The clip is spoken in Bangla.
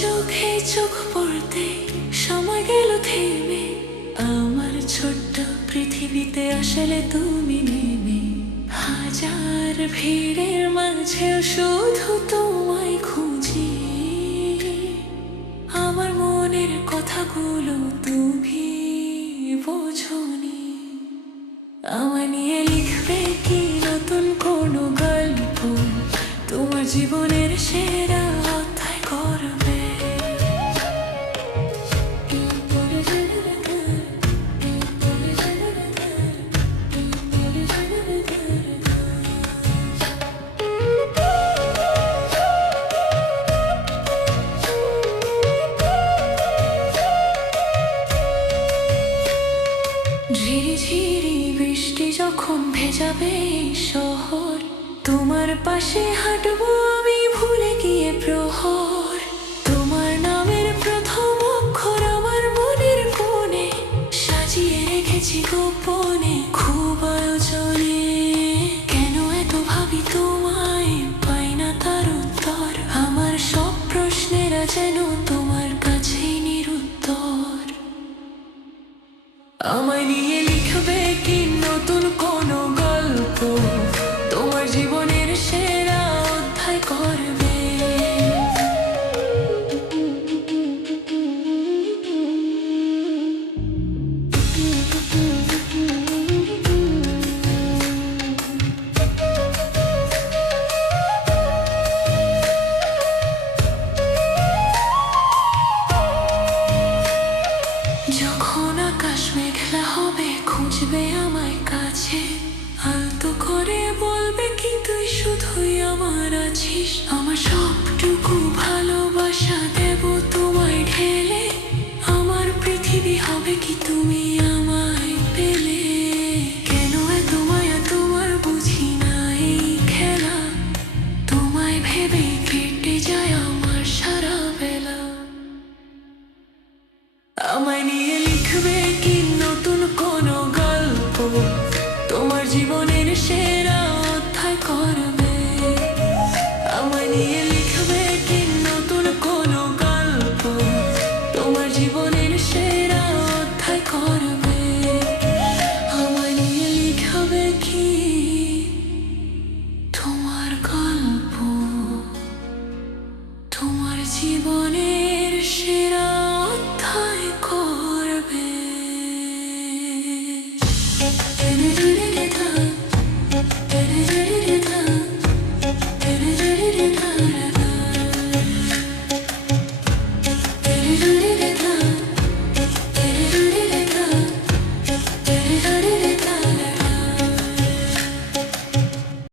চোখে চোখ পড়তে সময় গেল থেমে, আমার ছোট্ট পৃথিবীতে আসলে তুমি নেমে। হাজার ভিড়ের মাঝেও শুধু তোমায় খুঁজি, আমার মনের কথাগুলো তুমি বোঝনি। আমায় নিয়ে লিখবে কি নতুন কোনো গল্প, তোমার জীবনের সেরা অধ্যায় করবে। ঝিরি ঝিরি বৃষ্টি যখন ভেজাবে এই শহর, তোমার পাশে হাঁটবো আমি ভুলে গিয়ে প্রহর। তোমার নামের প্রথম অক্ষর আমার মনের কোণে সাজিয়ে রেখেছি গোপনে, খুব আয়োজনে। কেন এত ভাবি তোমায় পাই না তার উত্তর, আমার সব প্রশ্নেরা যেন তোমার কাছেই নিরুত্তর। আমায় নিয়ে লিখবে কি নতুন কোনো গল্প, তোমার জীবনের সেরা অধ্যায় করবে। যখন আকাশ মেঘলা হবে খুঁজবে আমায় কাছে, আলতো করে বলবে কি তুই শুধুই আমার আছিস। আমার সবটুকু ভালোবাসা দেব তোমায় ঢেলে, আমার পৃথিবী হবে কি তুমি আমায় পেলে। কেন এত মায়া তোমার বুঝি না এই খেলা, তোমায় ভেবে